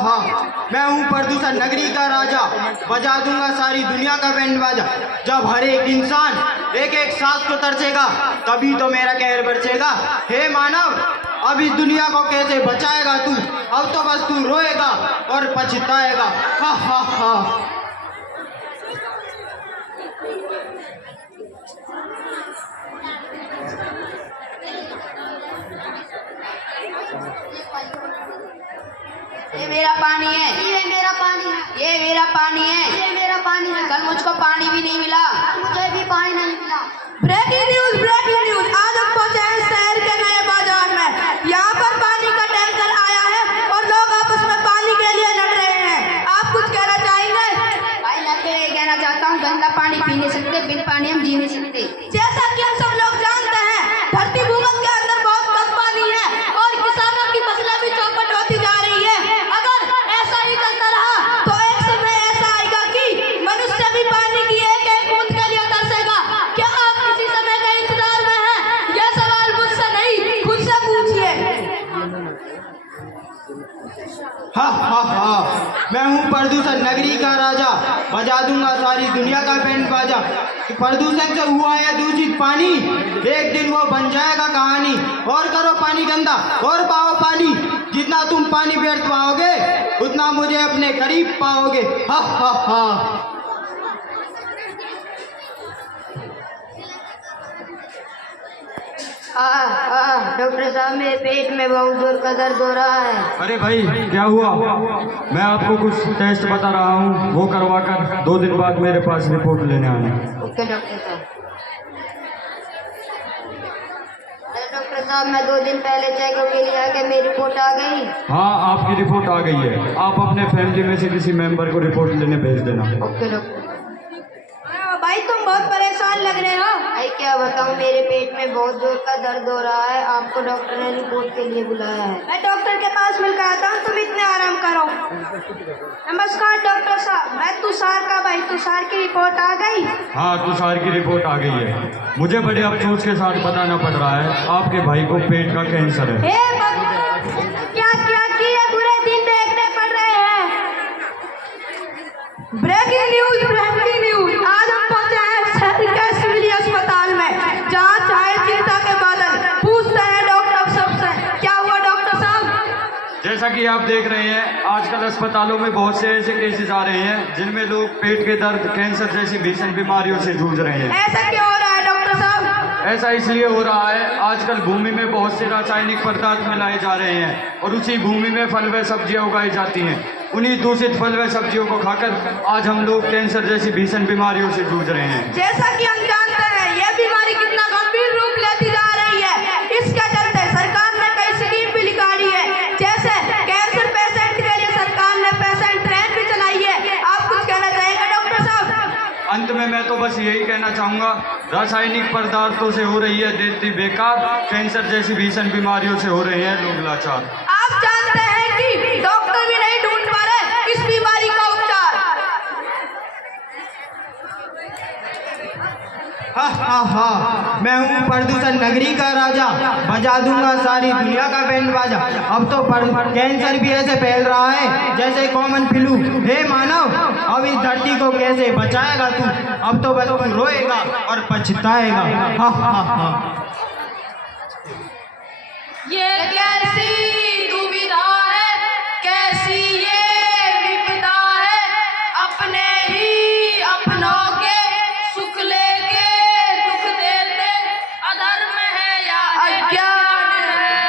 हा, मैं हूँ प्रदूषण नगरी का राजा, बजा दूंगा सारी दुनिया का बैंड बाजा। जब हर एक इंसान एक एक सांस को तरसेगा तभी तो मेरा कहर बरसेगा। हे मानव, अब इस दुनिया को कैसे बचाएगा तू? अब तो बस तू रोएगा और पछताएगा। हा हा हा। ये मेरा पानी है, ये मेरा पानी है, ये मेरा पानी है, ये मेरा पानी है। कल मुझको पानी भी नहीं मिला, मुझे भी पानी नहीं मिला। ब्रेकिंग न्यूज, आज हम पहुंचे हैं शहर के नए बाजार में। यहाँ पर पानी का टैंकर आया है और लोग आपस में पानी के लिए लड़ रहे हैं। आप कुछ कहना चाहेंगे? भाई मैं तो ये कहना चाहता हूँ, गंदा पानी पी नहीं सकते, बिन पानी हम जी नहीं सकते। जैसा कि हम सब लोग जानते हैं, धरती भूमंड के अंदर बहुत कम पानी है और किसानों की फसलें भी चौपट होती जा रही है। अगर ऐसा ही चलता रहा तो एक समय ऐसा आएगा कि मनुष्य भी पानी की एक एक बूंद के लिए तरसेगा। क्या आप किसी समय का इंतजार में हैं? यह सवाल मुझसे नहीं, खुद से पूछिए। हा हा हा, मैं हूँ प्रदूषण नगरी का राजा, बजा दूंगा सारी दुनिया का बैंड बाजा। प्रदूषण से हुआ है दूषित पानी, एक दिन वो बन जाएगा कहानी। और करो पानी गंदा और पाओ पानी, जितना तुम पानी व्यर्थ पाओगे उतना मुझे अपने करीब पाओगे। हा हा हा। डॉक्टर साहब, मेरे पेट में बहुत जोर का दर्द हो रहा है। अरे भाई क्या हुआ? मैं आपको कुछ टेस्ट बता रहा हूँ, वो करवा कर 2 दिन बाद मेरे पास रिपोर्ट लेने आना। ओके डॉक्टर साहब। अरे डॉक्टर साहब, मैं 2 दिन पहले चेकअप के लिए आके मेरी रिपोर्ट आ गई। हाँ, आपकी रिपोर्ट आ गई है। आप अपने फैमिली में से किसी मेंबर को रिपोर्ट लेने भेज देना। Okay doctor. भाई तुम बहुत परेशान लग रहे हो। भाई क्या बताऊं, मेरे पेट में बहुत जोर का दर्द हो रहा है। आपको डॉक्टर ने रिपोर्ट के लिए बुलाया है। मैं डॉक्टर के पास मिलकर आता हूँ, तुम इतने आराम करो। नमस्कार डॉक्टर साहब, मैं तुषार का भाई। तुषार की रिपोर्ट आ गई? हाँ, तुषार की रिपोर्ट आ गई है। मुझे बड़े अफसोस के साथ बताना पड़ रहा है, आपके भाई को पेट का कैंसर है। क्या क्या किए बुरे दिन देखने पड़ रहे हैं। ब्रेकिंग न्यूज, आज हम पहुंचे हैं शहर के सिविल अस्पताल में, जहाँ चाहे चिंता के बादल। पूछते हैं डॉक्टर साहब से, क्या हुआ डॉक्टर साहब? जैसा कि आप देख रहे हैं, आजकल अस्पतालों में बहुत से ऐसे केसेस आ रहे हैं जिनमें लोग पेट के दर्द, कैंसर जैसी भीषण बीमारियों से जूझ रहे हैं। ऐसा क्यों हो रहा है डॉक्टर साहब? ऐसा इसलिए हो रहा है, आजकल भूमि में बहुत से रासायनिक पदार्थ मिलाए जा रहे हैं और उसी भूमि में फल व सब्जियां उगाई जाती हैं। उन्हीं दूषित फल व सब्जियों को खाकर आज हम लोग कैंसर जैसी भीषण बीमारियों से जूझ रहे हैं। जैसा कि हम जानते हैं, यह बीमारी कितना गंभीर रूप लेती जा रही है। इसके चलते सरकार ने कई स्कीम भी निकाली है, जैसे कैंसर पेशेंट के लिए सरकार ने पेशेंट ट्रेन भी चलाई है। आप कुछ कहना चाहेंगे डॉक्टर साहब? अंत में मैं तो बस यही कहना चाहूँगा, रासायनिक पदार्थों से हो रही है देती बेकार, कैंसर जैसी भीषण बीमारियों से हो रहे हैं लोग लाचार। आप जानते हैं कि डॉक्टर भी नहीं ढूंढ पा रहे इस बीमारी का उपचार। हा हा हा, मैं हूँ प्रदूषण नगरी का राजा, बजा दूंगा सारी दुनिया का बैंड बाजा। अब तो कैंसर भी ऐसे फैल रहा है जैसे कॉमन फ्लू। हे मानव, अब इस धरती को कैसे बचाएगा तू? अब तो बस तू रोएगा और पछताएगा। हा हा हा। ये कैसी दुविधा है, कैसी ये विपदा है, अपने ही अपनों के सुख लेके दुख देते अधर्म है या अज्ञान है।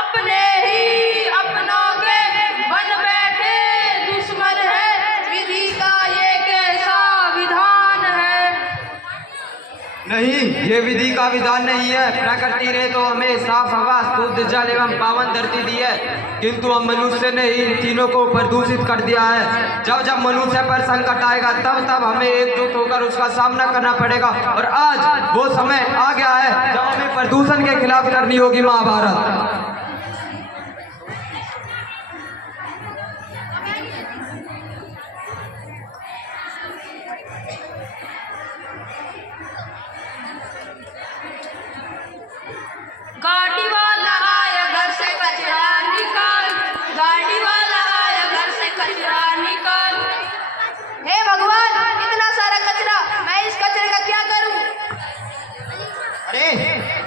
अपने ही अपनों के बन बैठे दुश्मन है, विधि का ये कैसा विधान है। नहीं, ये विधि का विधान नहीं है। प्रकृति ने तो हमें साफ हवा, शुद्ध जल एवं पावन धरती दी है, किंतु हम मनुष्य ने इन तीनों को प्रदूषित कर दिया है। जब जब मनुष्य पर संकट आएगा तब तब हमें एकजुट होकर उसका सामना करना पड़ेगा। और आज वो समय आ गया है जब हमें प्रदूषण के खिलाफ करनी होगी महाभारत। गाड़ी वाला आया घर से कचरा निकाल, गाड़ी वाला आया घर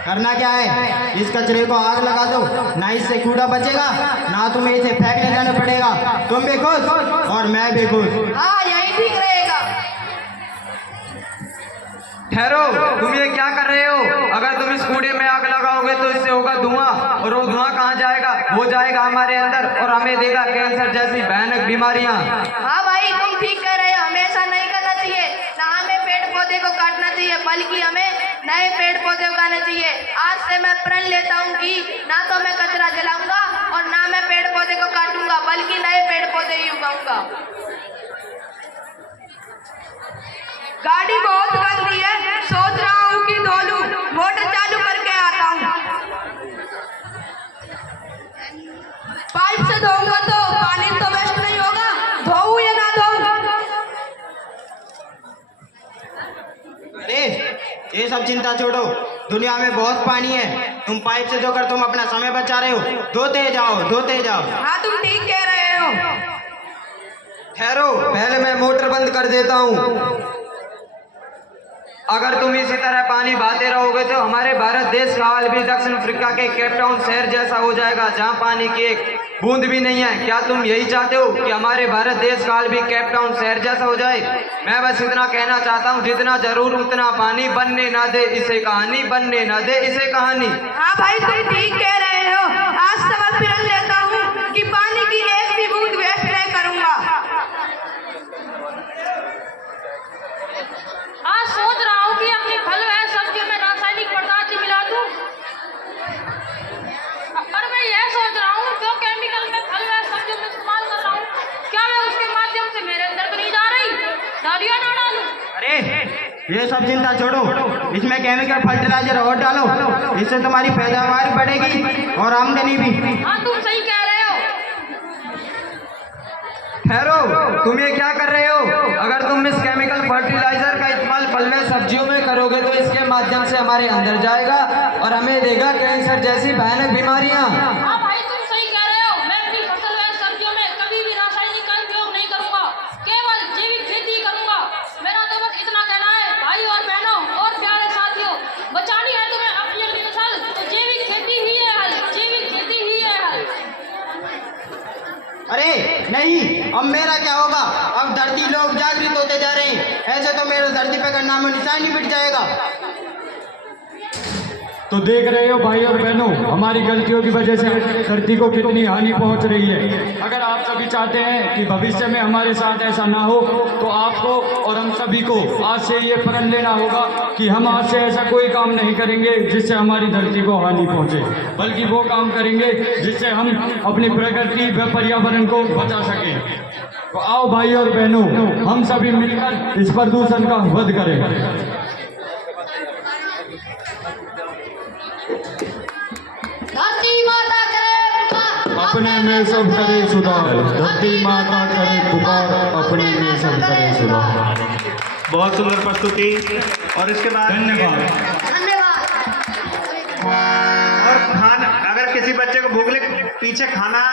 करना क्या है, इस कचरे को आग लगा दो, ना इससे कूड़ा बचेगा, ना तुम्हें इसे फेंकने जाना पड़ेगा। तुम भी खुश और मैं भी खुश। हाँ यही ठीक रहेगा। ठहरो, तुम ये क्या कर रहे हो? अगर तुम इस कूड़े में आग लगाओगे तो इससे होगा धुआं, और वो धुआं कहाँ जाएगा? वो जाएगा हमारे अंदर और हमें देगा कैंसर जैसी भयानक बीमारियां। हाँ भाई तुम ठीक कह रहे हो, हमें ऐसा नहीं करना चाहिए। ना हमें पेड़ पौधे को काटना चाहिए, बल्कि हमें नए पेड़ पौधे उगाने चाहिए। आज से मैं प्रण लेता हूँ कि ना तो मैं कचरा जलाऊंगा और ना मैं पेड़ पौधे को काटूंगा, बल्कि नए पेड़ पौधे ही उगाऊंगा। गाड़ी बहुत गंदी है, सोच रहा हूँ कि धो लूं, मोटर चालू करके आता हूँ। पाइप से धोऊंगा तो पानी तो वेस्ट नहीं होगा, धोऊं या ना धोऊं? अरे ये सब चिंता छोड़ो, दुनिया में बहुत पानी है, तुम पाइप से धोकर तुम अपना समय बचा रहे हो। धोते जाओ, धोते जाओ। हाँ तुम ठीक कह रहे हो। ठहरो, पहले मैं मोटर बंद कर देता हूँ। अगर तुम इसी तरह पानी बहाते रहोगे तो हमारे भारत देश का हाल भी दक्षिण अफ्रीका के केप टाउन शहर जैसा हो जाएगा, जहाँ पानी की एक बूंद भी नहीं है। क्या तुम यही चाहते हो कि हमारे भारत देश का हाल भी केप टाउन शहर जैसा हो जाए? मैं बस इतना कहना चाहता हूँ, जितना जरूर उतना पानी, बनने ना दे इसे कहानी, बनने ना दे इसे कहानी। हाँ भाई तुम ठीक कह रहे हो। आज से मैं प्रण लेता हूँ कि पानी की एक भी बूंद वेस्ट नहीं करूँगा। आज सोच रहा हूँ कि अपनी फल व सब्जियों में रासायनिक पदार्थ मिला दूं। और मैं यह सोच रहा हूँ जो केमिकल मैं फल व सब्जियों में इस्तेमाल कर रहा हूँ, क्या मैं उसके माध्यम से मेरे अंदर तो नहीं जा रही? डालिया ना डालूं? अरे ये सब चिंता छोड़ो, इसमें केमिकल फर्टिलाइजर और डालो, इससे तुम्हारी पैदावार बढ़ेगी और आमदनी भी। हाँ तुम सही कह रहे हो। ठहरो, तुम ये क्या कर रहे हो? अगर तुम इस केमिकल फर्टिलाइजर का इस्तेमाल फल में सब्जियों में करोगे तो इसके माध्यम से हमारे अंदर जाएगा और हमें देगा कैंसर जैसी भयानक बीमारियां। हाँ भाई तुम सही कह रहे हो। मैं अपनी फसल व सब्जियों में कभी भी रासायनिक का उपयोग नहीं करूँगा, केवल जैविक खेती करूँगा। मेरा तो बस इतना कहना है भाई और बहनों और प्यारे साथियों, बचानी है तुम्हें अपनी अगली नस्ल तो जैविक खेती ही है हल, जैविक खेती ही है हल। अरे नहीं, अब मेरा क्या होगा? अब धरती लोग जागृत होते जा रहे हैं, ऐसे तो मेरे धरती पे का नामो निशान ही मिट जाएगा। तो देख रहे हो भाई और बहनों, हमारी गलतियों की वजह से धरती को कितनी हानि पहुंच रही है। अगर आप सभी चाहते हैं कि भविष्य में हमारे साथ ऐसा ना हो तो आपको और हम सभी को आज से ये प्रण लेना होगा कि हम आज से ऐसा कोई काम नहीं करेंगे जिससे हमारी धरती को हानि पहुंचे, बल्कि वो काम करेंगे जिससे हम अपनी प्रकृति व पर्यावरण को बचा सकें। तो आओ भाई और बहनों, हम सभी मिलकर इस प्रदूषण का वध करें। धरती माता करे पुकार, अपने में सब करे सुधार, धरती माता करे पुकार, अपने में सब करे सुधार। बहुत सुंदर प्रस्तुति। और इसके बाद धन्यवाद। धन्यवाद। और खाना, अगर किसी बच्चे को भूख लगे पीछे खाना